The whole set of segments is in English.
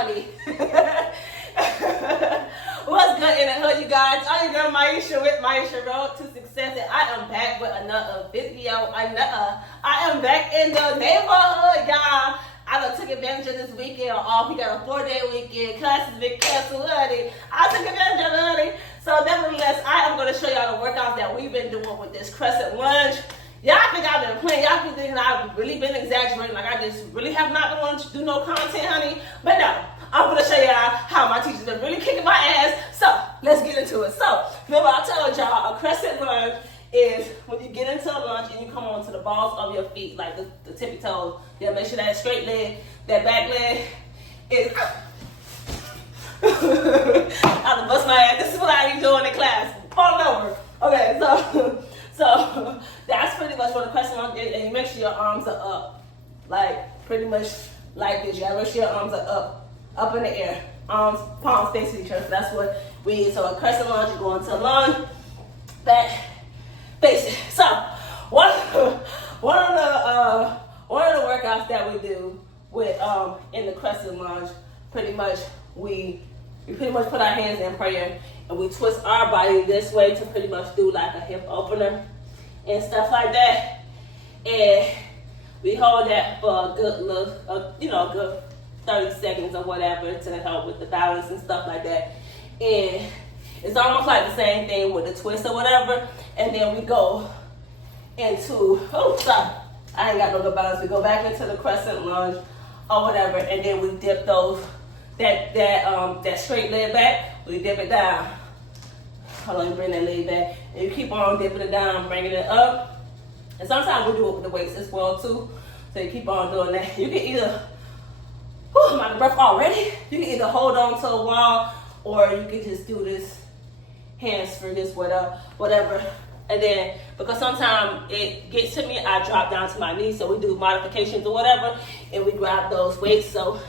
honey. What's good in the hood, you guys? I'm your girl Maisha with Maisha Road to Success, and I am back with another video. I am back in the neighborhood, y'all. I done took advantage of this weekend off. We got a 4-day weekend. Classes been canceled, honey. I took advantage of it, honey. So nevertheless, I am going to show y'all the workouts that we've been doing with this crescent lunge. Y'all think I've been playing. Y'all think thinking I've really been exaggerating. Like I just really have not been wanting to do no content, honey. But no, I'm going to show y'all how my teachers been really kicking my ass. So let's get into it. So remember I told y'all a crescent lunge is when you get into a lunge and you come onto the balls of your feet, like the tippy toes. Yeah, make sure that straight leg, that back leg is I done bust my ass. This is what I be doing in class. Falling over. Okay, so that's pretty much what the crescent lunge is, and you make sure your arms are up. Like pretty much like this. You gotta make sure your arms are up in the air. Arms, palms facing each other. So that's what we do. So a crescent lunge, you go into a lunge, back, face it. So one of the workouts that we do with in the crescent lunge, pretty much we pretty much put our hands in prayer and we twist our body this way to pretty much do like a hip opener and stuff like that. And we hold that for a good look, a good 30 seconds or whatever to help with the balance and stuff like that. And it's almost like the same thing with the twist or whatever. And then we go into, I ain't got no good balance. We go back into the crescent lunge or whatever, and then we dip that straight leg back. We dip it down. Hold on, you bring that leg back, and you keep on dipping it down, bringing it up. And sometimes we do it with the weights as well too. So you keep on doing that. You can either, I'm out of breath already. You can either hold on to a wall, or you can just do this hands for this whatever. And then, because sometimes it gets to me, I drop down to my knees. So we do modifications or whatever, and we grab those weights. So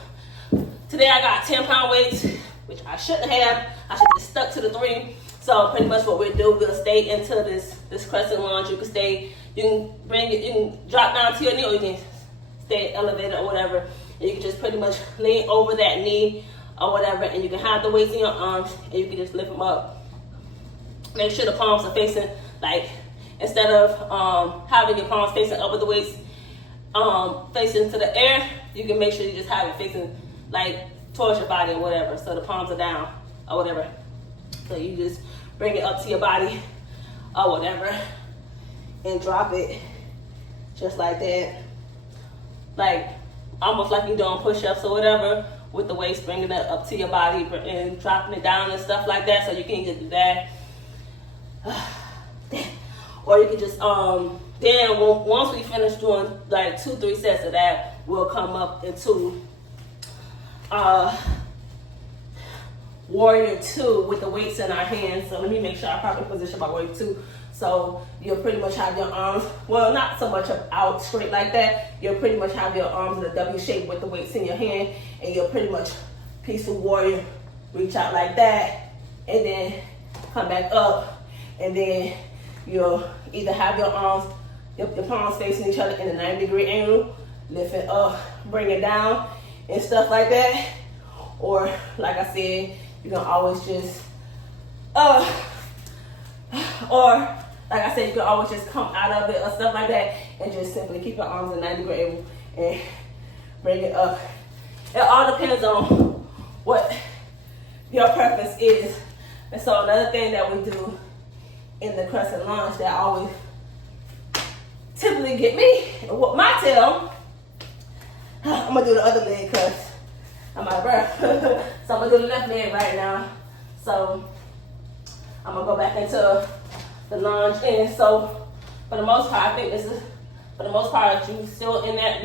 today I got 10-pound weights, which I shouldn't have. I should have stuck to the 3. So pretty much what we'll do, we'll stay into this crescent lunge. You can drop down to your knee, or you can stay elevated or whatever. And you can just pretty much lean over that knee or whatever, and you can have the weights in your arms, and you can just lift them up. Make sure the palms are facing, like, instead of having your palms facing up with the weights facing to the air, you can make sure you just have it facing like towards your body or whatever. So the palms are down or whatever. So you just bring it up to your body or whatever and drop it just like that. Like almost like you're doing push-ups or whatever with the weights, bringing it up to your body and dropping it down and stuff like that. So you can either do that. Or you can just then once we finish doing like 2-3 sets of that, we'll come up into warrior 2 with the weights in our hands. So let me make sure I properly position my warrior 2. So you'll pretty much have your arms, well, not so much out straight like that. You'll pretty much have your arms in a W shape with the weights in your hand, and you'll pretty much peaceful warrior, reach out like that, and then come back up. And then you'll either have your arms, your palms facing each other in a 90-degree angle, lift it up, bring it down, and stuff like that. Or, like I said, you can always just, you can always just come out of it or stuff like that, and just simply keep your arms in 90-degree angle and bring it up. It all depends on what your preference is. And so another thing that we do in the crescent lunge that always typically get me, what my tail, I'm gonna do the other leg because I'm out of breath. So I'm gonna do the left leg right now. So I'm gonna go back into the lunge. And so for the most part, I think this is, for the most part, you still in that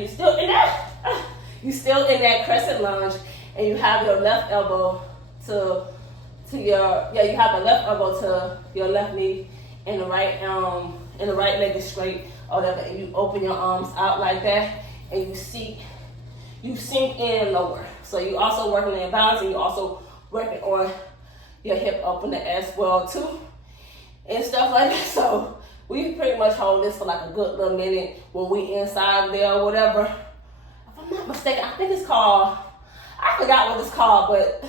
crescent lunge, and you have your left elbow to your, you have the left elbow to your left knee, and the right leg is straight or whatever, and you open your arms out like that, and you sink in lower. So you also working on your balance, and you also working on your hip opener as well too, and stuff like that. So we pretty much hold this for like a good little minute when we inside there or whatever. If I'm not mistaken, I think it's called I forgot what it's called, but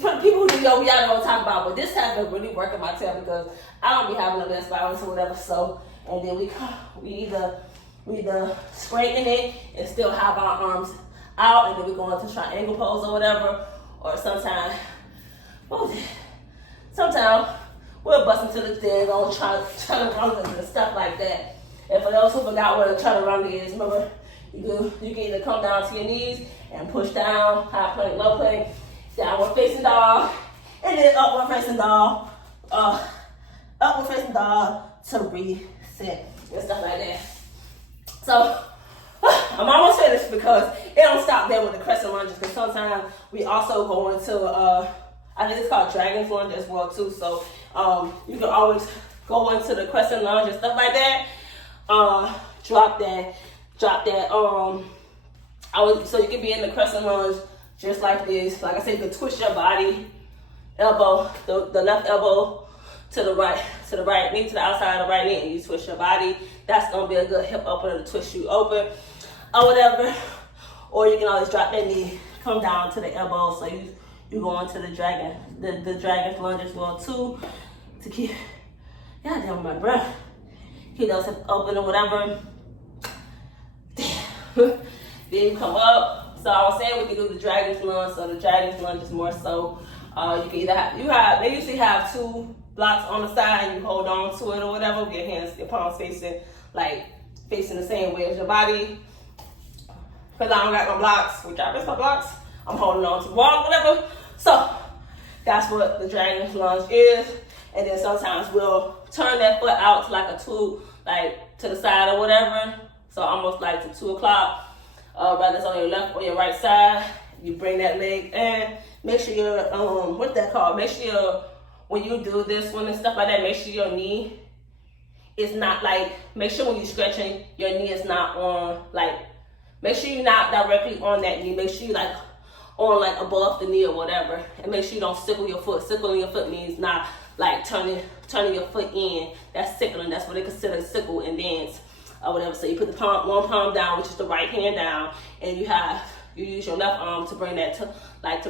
for the people who do yoga, y'all know what I'm talking about. But this has been really working my tail because I don't be having no best balance or whatever. So, and then we either straightening it and still have our arms out, and then we go into triangle pose or whatever. Or sometimes, sometimes we'll bust into the thing on trying to run and stuff like that. And for those who forgot what a chaturanga is, remember, you can either come down to your knees and push down, high plank, low plank, downward facing dog, and then upward facing dog, to reset and stuff like that. So I'm almost finished because it don't stop there with the crescent lunges, because sometimes we also go into I think it's called dragon's lunge as well too. So you can always go into the crescent lunge and stuff like that. Drop that. So you can be in the crescent lunge just like this. Like I said, you can twist your body, elbow, the left elbow to the right knee to the outside of the right knee, and you twist your body. That's gonna be a good hip opener to twist you open or whatever. Or you can always drop that knee, come down to the elbow, so you go into the dragon's lunge as well too, to keep my breath. Keep those hips open or whatever. Then you come up. So I was saying we can do the dragon's lunge. So the dragon's lunge is more so you can either they usually have 2 blocks on the side, and you hold on to it or whatever with your palms facing the same way as your body. Because I don't got no blocks, which I miss my blocks, I'm holding on to the wall, whatever. So that's what the dragon's lunge is. And then sometimes we'll turn that foot out to like a 2, like to the side or whatever. So almost like to 2 o'clock. Whether it's on your left or your right side, you bring that leg in. Make sure you're, what's that called? Make sure when you do this one and stuff like that, make sure your knee is not make sure when you're stretching, your knee is not on, make sure you're not directly on that knee. Make sure you on above the knee or whatever. And make sure you don't sickle your foot. Sickling your foot means not turning your foot in. That's sickling. That's what they consider sickle in dance or whatever. So you put the one palm down, which is the right hand down, and you use your left arm to bring that to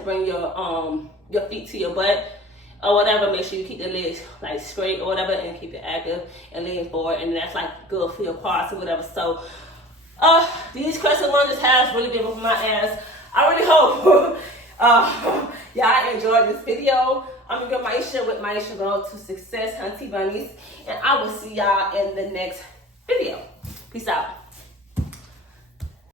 bring your feet to your butt or whatever. Make sure you keep the legs straight or whatever, and keep it active and lean forward, and that's good for your quads or whatever. So these crescent lunges has really been moving my ass. I really hope y'all enjoyed this video. I'm your Maisha with Maisha Road to Success, Hunty Bunnies, and I will see y'all in the next video. Peace out.